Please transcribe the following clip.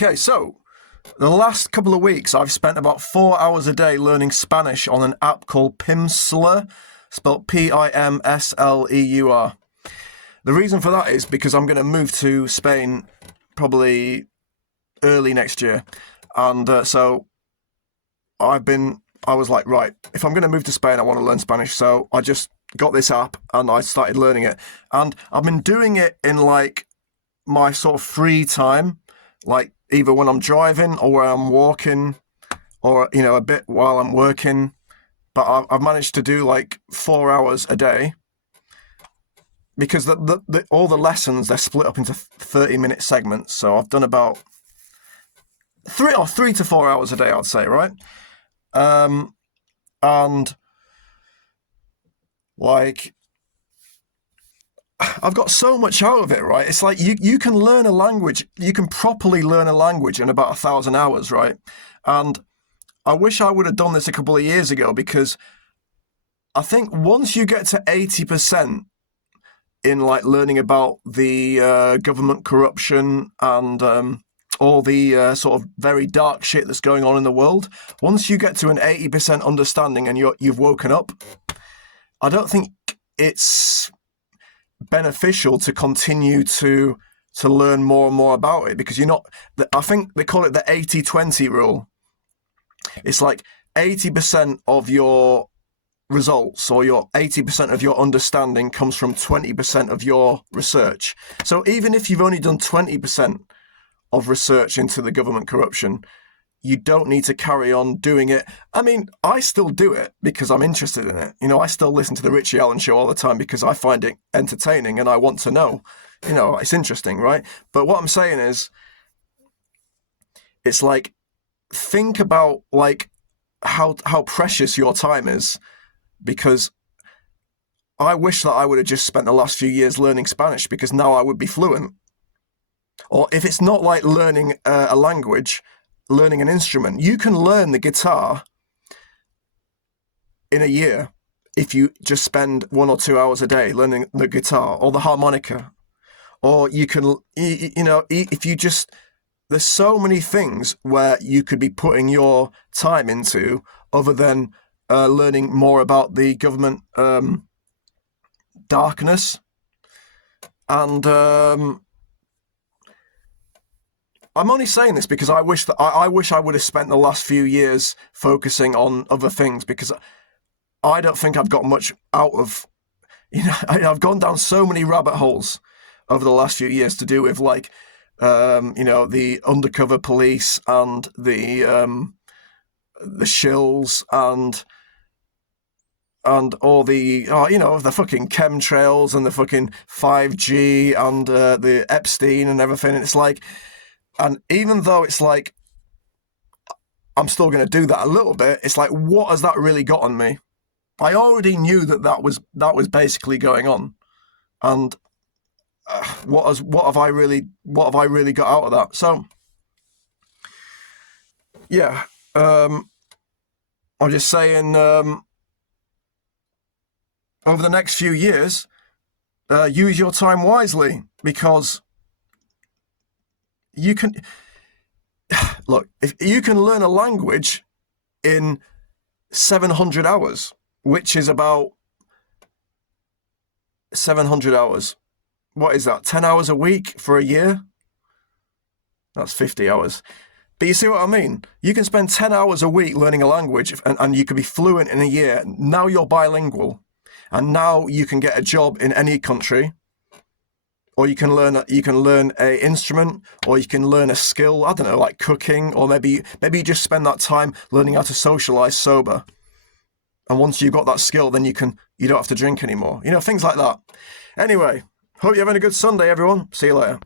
Okay, so the last couple of weeks I've spent about 4 hours a day learning Spanish on an app called Pimsleur, spelled Pimsleur. The reason for that is because I'm going to move to Spain probably early next year. And so I was like, right, if I'm going to move to Spain, I want to learn Spanish. So I just got this app and I started learning it. And I've been doing it in like my sort of free time, like either when I'm driving or when I'm walking or, a bit while I'm working. But I've managed to do like 4 hours a day because all the lessons, they're split up into 30-minute segments. So I've done about 3 to 4 hours a day, I'd say, right? And like, I've got so much out of it, right? It's like you can learn a language, you can properly learn a language in about 1,000 hours, right? And I wish I would have done this a couple of years ago, because I think once you get to 80% in like learning about the government corruption and all the sort of very dark shit that's going on in the world, once you get to an 80% understanding and you've woken up, I don't think it's beneficial to continue to learn more and more about it, because you're not, I think they call it the 80-20 rule. It's like 80% of your results or your 80% of your understanding comes from 20% of your research. So even if you've only done 20% of research into the government corruption, you don't need to carry on doing it. I mean, I still do it because I'm interested in it. I still listen to the Richie Allen show all the time because I find it entertaining and I want to know. It's interesting, right? But what I'm saying is, it's like, think about like how precious your time is, because I wish that I would have just spent the last few years learning Spanish, because now I would be fluent. Or if it's not like learning a language, learning an instrument. You can learn the guitar in a year if you just spend 1 or 2 hours a day learning the guitar or the harmonica. Or you can, if you just, there's so many things where you could be putting your time into other than learning more about the government darkness. And I'm only saying this because I wish I would have spent the last few years focusing on other things, because I don't think I've got much out of, I've gone down so many rabbit holes over the last few years to do with like, the undercover police and the shills and all the, the fucking chemtrails and the fucking 5G and the Epstein and everything. And it's like, and even though it's like, I'm still going to do that a little bit, it's like, what has that really got on me? I already knew that was basically going on. And what have I really got out of that? So, yeah, I'm just saying, over the next few years, use your time wisely, because you can, look, if you can learn a language in 700 hours, which is about 700 hours. What is that? 10 hours a week for a year? That's 50 hours. But you see what I mean? You can spend 10 hours a week learning a language and you could be fluent in a year. Now you're bilingual. And now you can get a job in any country. Or you can learn a instrument, or you can learn a skill, I don't know, like cooking, or maybe you just spend that time learning how to socialize sober. And once you've got that skill, then you don't have to drink anymore. Things like that. Anyway, hope you're having a good Sunday, everyone. See you later.